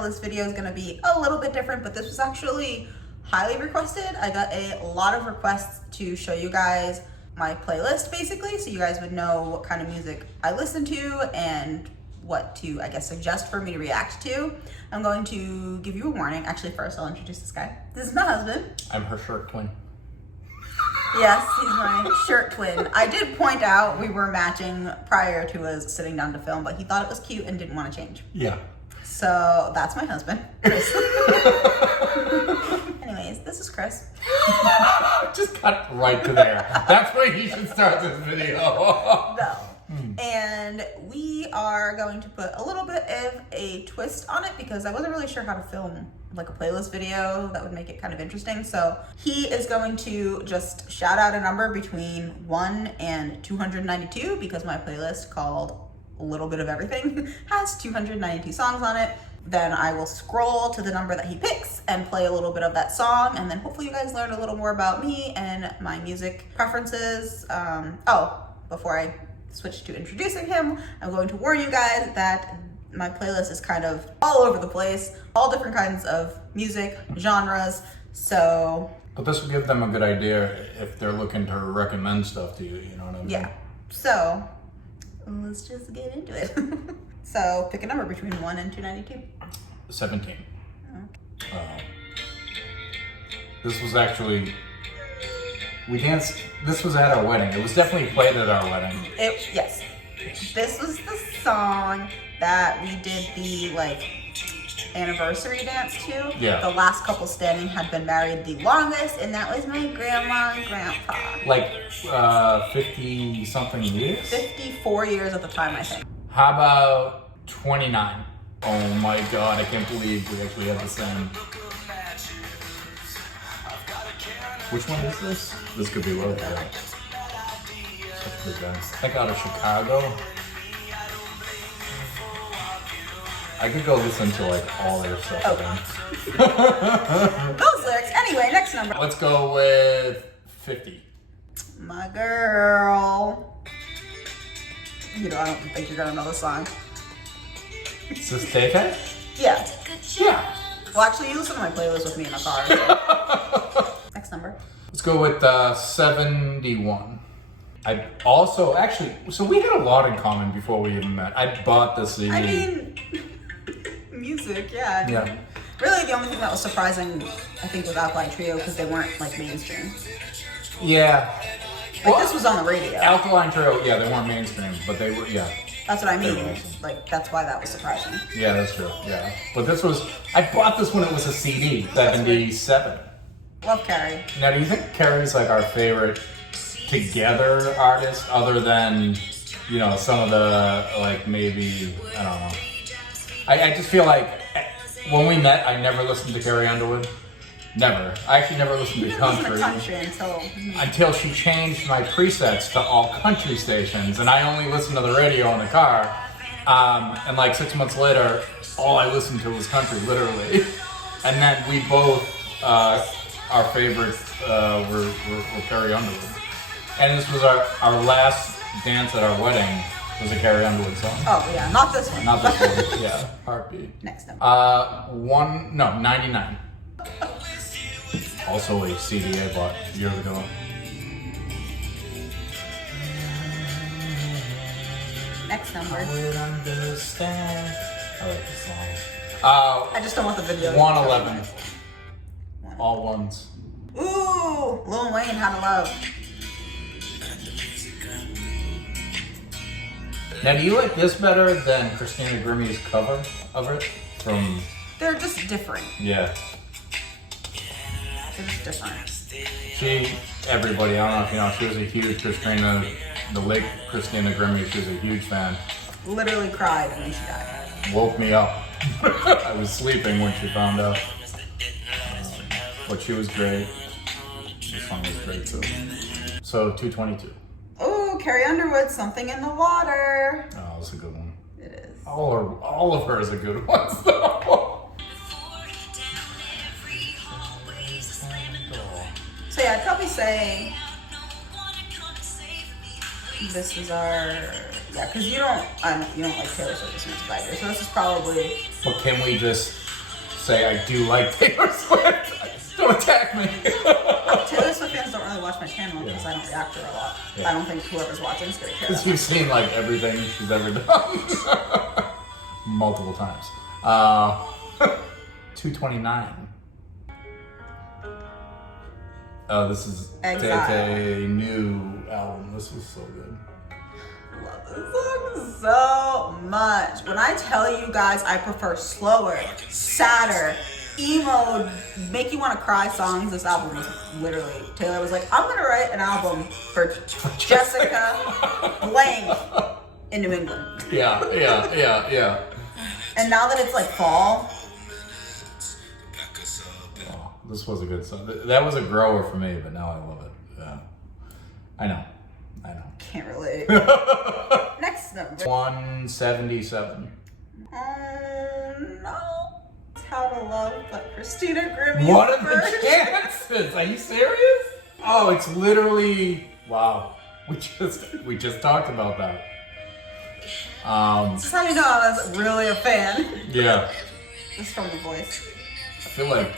title. This video is gonna be a little bit different, but this was actually highly requested. I got a lot of requests to show you guys my playlist basically, so you guys would know what kind of music I listen to and what to, I guess, suggest for me to react to. I'm going to give you a warning. Actually, first I'll introduce this guy. This is my husband. I'm her shirt twin. Yes, he's my shirt twin. I did point out we were matching prior to us sitting down to film, but he thought it was cute and didn't want to change. Yeah. So that's my husband, Chris. Anyways, this is Chris. Just cut right to there. That's where you should start this video. No. And we are going to put a little bit of a twist on it because I wasn't really sure how to film like a playlist video that would make it kind of interesting. So he is going to just shout out a number between 1 and 292 because my playlist called A Little Bit of Everything has 292 songs on it. Then I will scroll to the number that he picks and play a little bit of that song, and then hopefully you guys learn a little more about me and my music preferences. Before I switch to introducing him, I'm going to warn you guys that my playlist is kind of all over the place, all different kinds of music, genres, so... But this will give them a good idea if they're looking to recommend stuff to you, you know what I mean? Yeah, so let's just get into it. So pick a number between 1 and 292. 17. Okay. This was actually... We danced... This was at our wedding. It was definitely played at our wedding. Yes. This was the song that we did the, like, anniversary dance to. Yeah. The last couple standing had been married the longest, and that was my grandma and grandpa. Like, 50-something years? 54 years at the time, I think. How about 29? Oh my god, I can't believe we actually had the same. Which one is this? This could be low. Yeah. Such good dance. I think out of Chicago. I could go listen to like all their stuff again. Those lyrics. Anyway, next number. Let's go with 50. My girl. You know, I don't think you're gonna know the song. Is this Tay-Tay? Yeah. Yeah. Well, actually, you listen to my playlist with me in the car. So. Next number. Let's go with 71. I also, actually, so we had a lot in common before we even met. I bought the CD. I mean, music, yeah. Yeah. Really, the only thing that was surprising, I think, was Alkaline Trio because they weren't like mainstream. Yeah. Like this was on the radio. Alkaline Trio, yeah, they weren't mainstream, but they were, yeah. That's what I mean. They were awesome. Like, that's why that was surprising. Yeah, that's true, yeah. But this was, I bought this when it was a CD, 77. Love Carrie. Now, do you think Carrie's like our favorite together artist other than, you know, some of the, like, maybe, I don't know. I just feel like when we met, I never listened to Carrie Underwood. Never. I actually never listened to country. Until she changed my presets to all country stations, and I only listened to the radio in the car. And like 6 months later, all I listened to was country, literally. And then we both, our favorites were Carrie Underwood. And this was our last dance at our wedding was a Carrie Underwood song. Oh yeah, not this one. Not this one, yeah, Heartbeat. Next number. 99. Also a CD I bought years ago. Next number. I would understand. I like this song. I just don't want the video. 111. All ones. Ooh, Lil Wayne, How to Love. Now, do you like this better than Christina Grimmie's cover of it? They're just different. Yeah. They're just different. Everybody, I don't know if you know, she was a huge the late Christina Grimmie, she was a huge fan. Literally cried when she died. Woke me up. I was sleeping when she found out. But she was great. The song was great too. So 222. Ooh, Carrie Underwood, Something in the Water. Oh, that's a good one. It is. All of hers are good ones though. So yeah, I'd probably say this is our, yeah, because you don't like Taylor Swift as much as I do, so this is probably... But can we just say I do like Taylor Swift. Don't attack me. Taylor Swift fans don't really watch my channel because I don't react to her a lot. Yeah. I don't think whoever's watching is going to care. Because you've seen like everything she's ever done. Multiple times. 229. Oh, this is Tay new album. This was so good. Love this song so much. When I tell you guys I prefer slower, sadder, emo, make you want to cry songs, this album was literally, Taylor was like, I'm going to write an album for Jessica Blank in New England. Yeah. And now that it's like fall, this was a good song. That was a grower for me, but now I love it. Yeah. I know. can't relate. Next number. 177. Oh no. It's How to Love, but Christina Grimmie. What are the chances? Are you serious? Oh, it's literally, wow. We just talked about that. This is how you know I was really a fan. Yeah. Just from The Voice. I feel like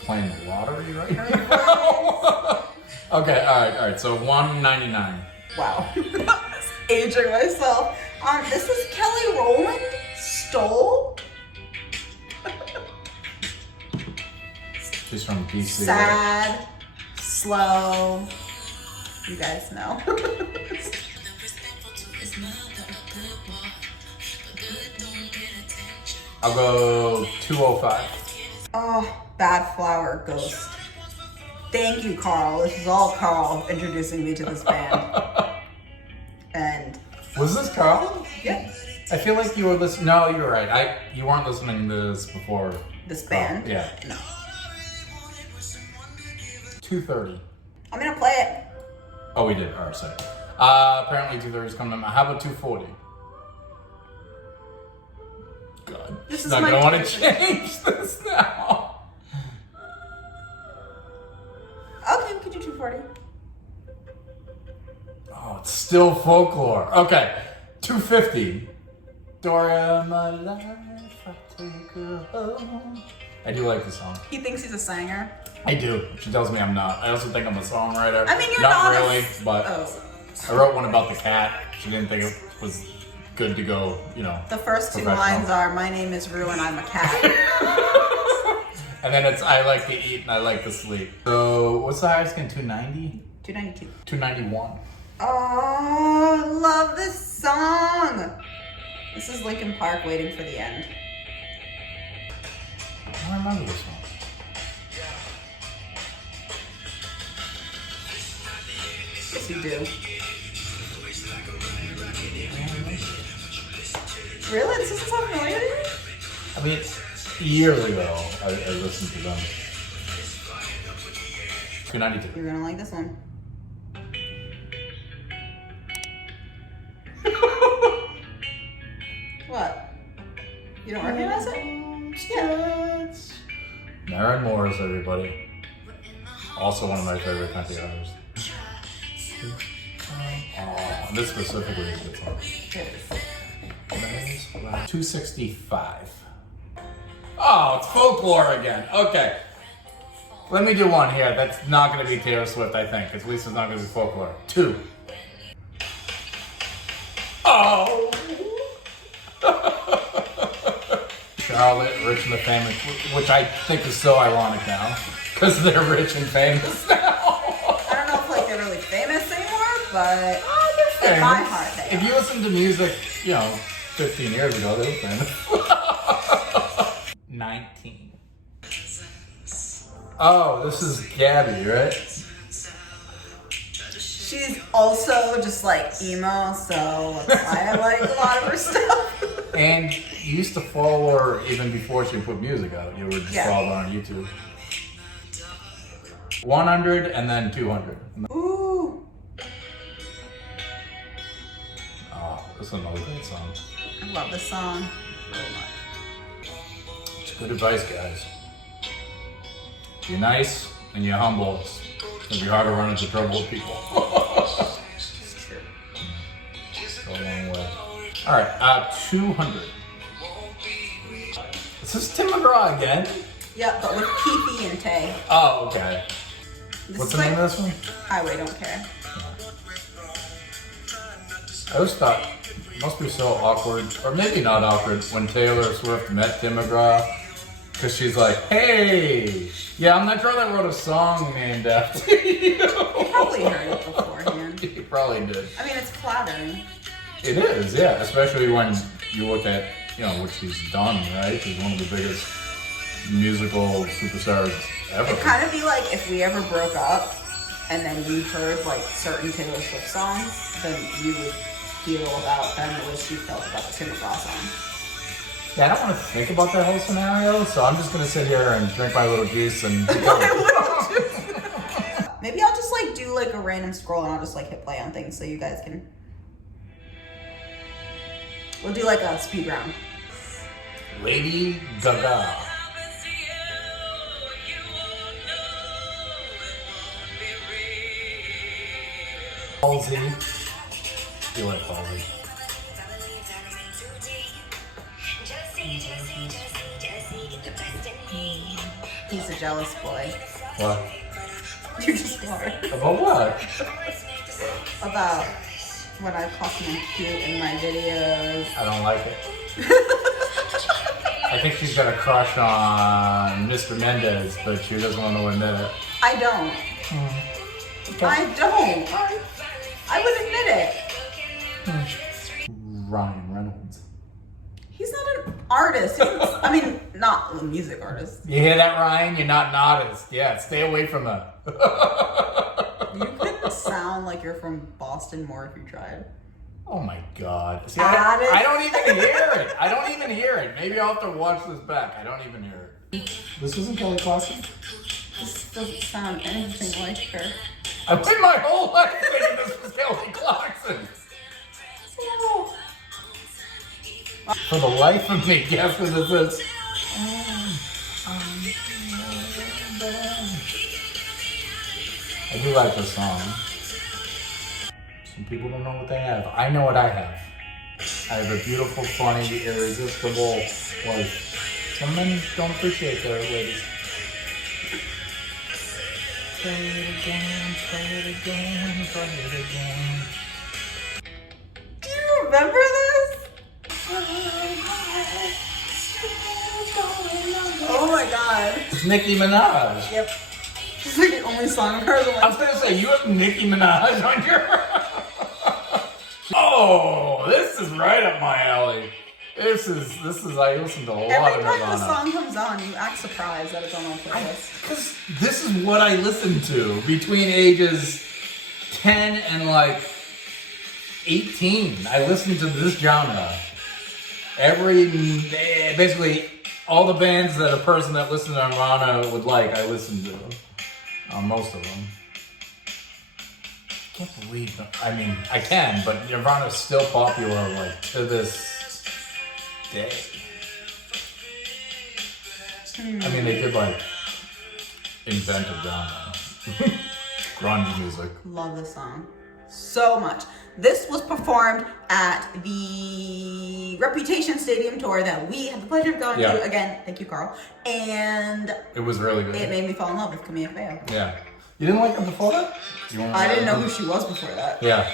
playing the lottery right now. Okay, all right. So 199. Wow. Aging myself. This is Kelly Rowland. Stole. She's from DC. Sad. Slow. You guys know. I'll go 205. Oh, Bad Flower Ghost. Thank you, Carl. This is all Carl introducing me to this band. And was this Carl? yeah, I feel like you were listening. No, you're right. You weren't listening to this before. this band. Yeah. No. 230. I'm gonna play it. Oh, we did. All right, sorry. Apparently 230 is coming up. How about 240? God. This is not my gonna want to tradition. change this now. Okay, we could do 240. Oh, it's still folklore. Okay, 250. Dora, my life, I take her home. I do like the song. He thinks he's a singer. I do. She tells me I'm not. I also think I'm a songwriter. I mean, you're not not really, but Oh. I wrote one about the cat. She didn't think it was good to go, The first two professional. lines are, my name is Rue and I'm a cat. And then it's I like to eat and I like to sleep. So what's the highest again? 290? 292. 291. Oh, I love this song. This is Linkin Park, Waiting for the End. I don't remember this one. Yes, you do. Really? This doesn't sound familiar to you? I mean, years ago, I listened to them. 292. You're gonna like this one. What? You don't recognize it? Yeah. Maren Morris, everybody. Also one of my favorite country artists. Oh, and this specifically is a good song. It is. 265. Oh, it's folklore again. Okay. Let me do one here. That's not going to be Taylor Swift, I think. At least it's not going to be folklore. 2. Oh! Charlotte, Rich and the Famous, which I think is so ironic now. Because they're rich and famous now. I don't know if they're really famous anymore, but They're in my famous. heart they If are. you listen to music, 15 years ago, they were famous. 19. Oh, this is Gabby, right? She's also just like emo, so that's why I like a lot of her stuff. And you used to follow her even before she put music out. You were just following her on YouTube. 100 and then 200. Ooh. Oh, this is another great song. I love this song so much. It's good advice, guys. Be nice and you're humble. It's gonna be hard to run into trouble with people. It's true. Go a long way. All right, 200. This this Tim McGraw again? Yep, but with Keithy and Tay. Oh, okay. This What's is the name of this one? Highway Don't Care. I always thought it must be so awkward, or maybe not awkward, when Taylor Swift met Tim McGraw, because she's like, "Hey, yeah, I'm that girl that wrote a song named after you." You probably heard it beforehand. You probably did. I mean, it's flattering. It is, yeah, especially when you look at, what she's done, right? She's one of the biggest musical superstars ever. It'd kind of be like if we ever broke up and then you heard like certain Taylor Swift songs, then you would feel about them the way she felt about the Tim McGraw song. Yeah, I don't want to think about that whole scenario, so I'm just going to sit here and drink my little juice and... Maybe I'll just like do like a random scroll and I'll just like hit play on things so you guys can... We'll do like a speed round. Lady Gaga. Halsey. You like Halsey? He's a jealous boy. What? You just are. About what? About when I compliment cute in my videos. I don't like it. I think she's got a crush on Mr. Mendez, but she doesn't want to admit it. I don't. Okay. I don't. I would admit it. Ryan Reynolds. He's not an artist. I mean, not a music artist. You hear that, Ryan? You're not an artist. Yeah, stay away from her. You could sound like you're from Boston more if you tried. Oh my God. See, Add it. I don't even hear it. I don't even hear it. Maybe I'll have to watch this back. I don't even hear it. This isn't Kelly Clarkson? This doesn't sound anything like her. I went my whole life thinking this was Kelly Clarkson. Oh. For the life of me, guess what this is? I do like this song. Some people don't know what they have. I know what I have. I have a beautiful, funny, irresistible life. Some men don't appreciate their ladies. Play it again, play it again, play it again. Do you remember this? Oh my God. It's Nicki Minaj. Yep. It's like the only song I've heard. I was gonna say, you have Nicki Minaj on your... Oh, this is right up my alley. This is, I listen to a lot Every of time the Nirvana. song comes on, you act surprised that it's on our playlist. Because this is what I listened to between ages 10 and like 18. I listened to this genre. Basically, all the bands that a person that listens to Nirvana would like, I listened to. Most of them. I can't believe them. I mean, I can, but Nirvana's still popular, like, to this day. I mean, they could, like, invent a genre. Grunge music. Love this song so much. This was performed at the Reputation Stadium tour that we had the pleasure of going to. Again, thank you, Carl. And it was really good. It made me fall in love with Camila Cabello. Yeah. You didn't like her before that? I didn't know who she was before that. Yeah.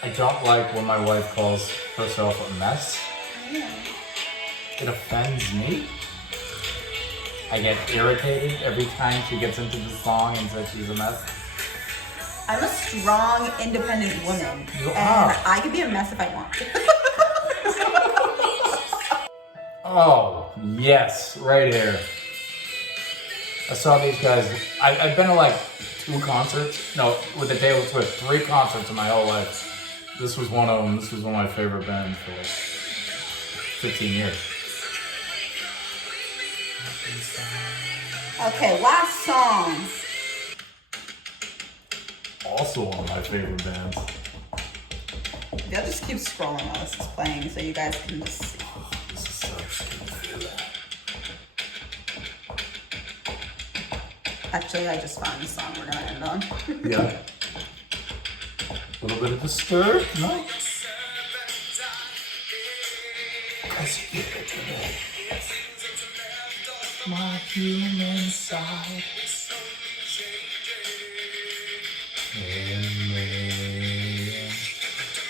I don't like when my wife calls herself a mess. It offends me. I get irritated every time she gets into the song and says she's a mess. I'm a strong, independent woman. You and are. I can be a mess if I want. Oh, yes, right here. I saw these guys. I've been to like 2 concerts. No, with the Taylor Swift, 3 concerts in my whole life. This was one of them. This was one of my favorite bands for like 15 years. Okay, last song. Also one of my favorite bands. They'll just keep scrolling while this is playing so you guys can just see. This is such good feeling. Actually, I just found the song we're gonna end on. Yeah. A little bit of Disturbed, no? My human side.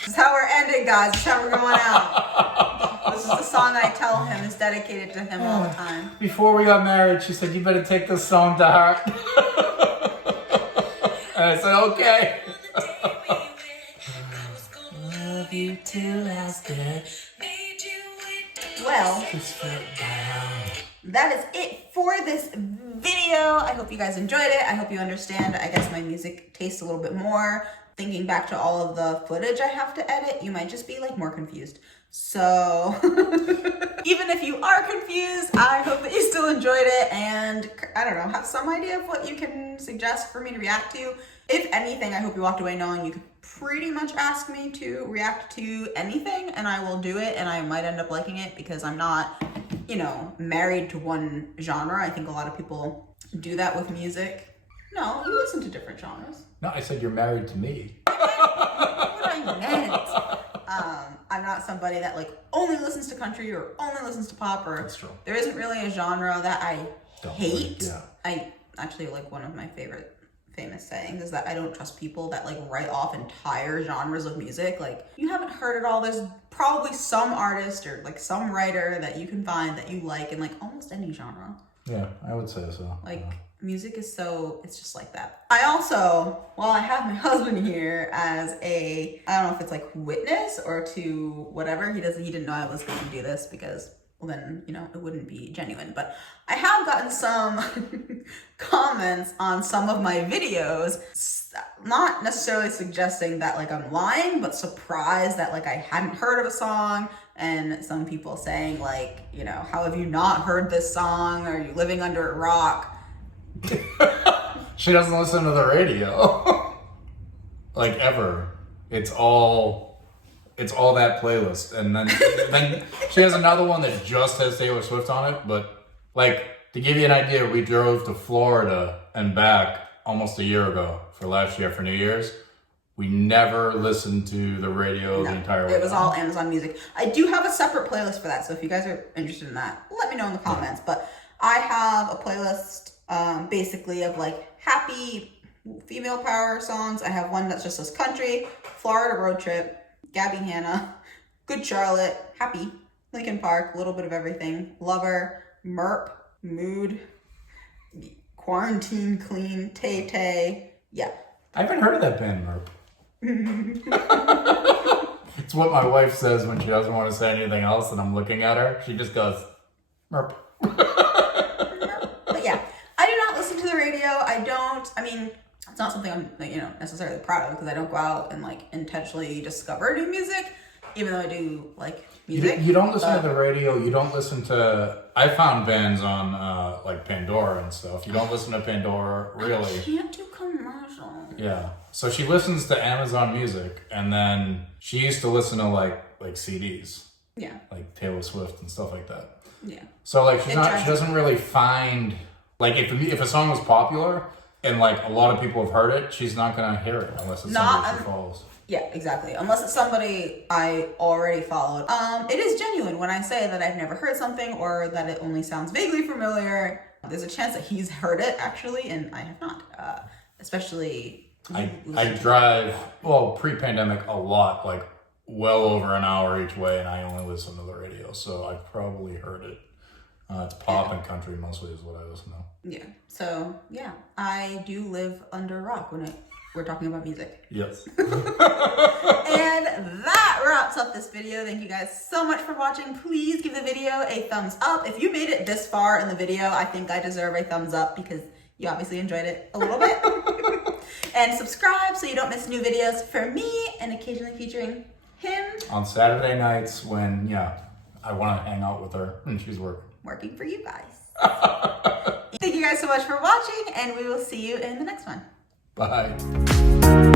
This is how we're ending, guys. This is how we're going out. This is the song I tell him is dedicated to him all the time. Before we got married, she said, "You better take this song to heart." And I said, "Okay." Love you till last day. Well, that is it for this video. I hope you guys enjoyed it. I hope you understand, I guess, my music taste a little bit more. Thinking back to all of the footage I have to edit, you might just be like more confused. So even if you are confused, I hope that you still enjoyed it and, I don't know, have some idea of what you can suggest for me to react to. If anything, I hope you walked away knowing you could pretty much ask me to react to anything and I will do it, and I might end up liking it because I'm not, you know, married to one genre. I think a lot of people do that with music. No, you listen to different genres. No, I said you're married to me. What I meant. I'm not somebody that like only listens to country or only listens to pop, or That's true. there isn't really a genre that I hate. Yeah. I actually, like, one of my favorite famous sayings is that I don't trust people that like write off entire genres of music. Like, you haven't heard it all. There's probably some artist or like some writer that you can find that you like in like almost any genre. Yeah, I would say so. Like, music is so, it's just like that. I also, while I have my husband here as a, I don't know if it's like witness or to whatever, he didn't know I was going to do this because, well, then, you know, it wouldn't be genuine. But I have gotten some comments on some of my videos, not necessarily suggesting that like I'm lying, but surprised that like I hadn't heard of a song. And some people saying like, you know, how have you not heard this song? Are you living under a rock? She doesn't listen to the radio. Like, ever. It's all that playlist. And then she has another one that just has Taylor Swift on it. But like, to give you an idea, we drove to Florida and back almost a year ago for last year for New Year's. We never listened to the radio the entire way. It was all Amazon Music. I do have a separate playlist for that, so if you guys are interested in that, let me know in the comments. But I have a playlist basically of like happy female power songs. I have one that's just says country, Florida road trip, Gabby Hanna, Good Charlotte, Happy, Linkin Park, a little bit of everything, Lover, Merp, Mood, Quarantine Clean, Tay Tay. Yeah. I haven't heard of that band, Merp. It's what my wife says when she doesn't want to say anything else and I'm looking at her. She just goes, Merp. But yeah, I do not listen to the radio. I mean, it's not something I'm, you know, necessarily proud of because I don't go out and like intentionally discover new music, even though I do like music. You don't listen to the radio. You don't listen to, I found bands on like Pandora and stuff. You don't listen to Pandora, really. I can't do commercials. Yeah. So she listens to Amazon Music, and then she used to listen to like CDs. Yeah. Like Taylor Swift and stuff like that. Yeah. So like she doesn't really find, like, if a song was popular and like a lot of people have heard it, she's not gonna hear it unless it's somebody she follows. Yeah, exactly. Unless it's somebody I already followed. It is genuine when I say that I've never heard something or that it only sounds vaguely familiar. There's a chance that he's heard it actually, and I have not. Especially. I drive, well, pre-pandemic a lot, like well over an hour each way, and I only listen to the radio, so I've probably heard it. It's pop and country mostly is what I listen to. Yeah. So yeah, I do live under a rock when we're talking about music. Yes. And that wraps up this video. Thank you guys so much for watching. Please give the video a thumbs up. If you made it this far in the video, I think I deserve a thumbs up because you obviously enjoyed it a little bit. And subscribe so you don't miss new videos for me and occasionally featuring him. On Saturday nights when, I want to hang out with her and she's working for you guys. Thank you guys so much for watching, and we will see you in the next one. Bye.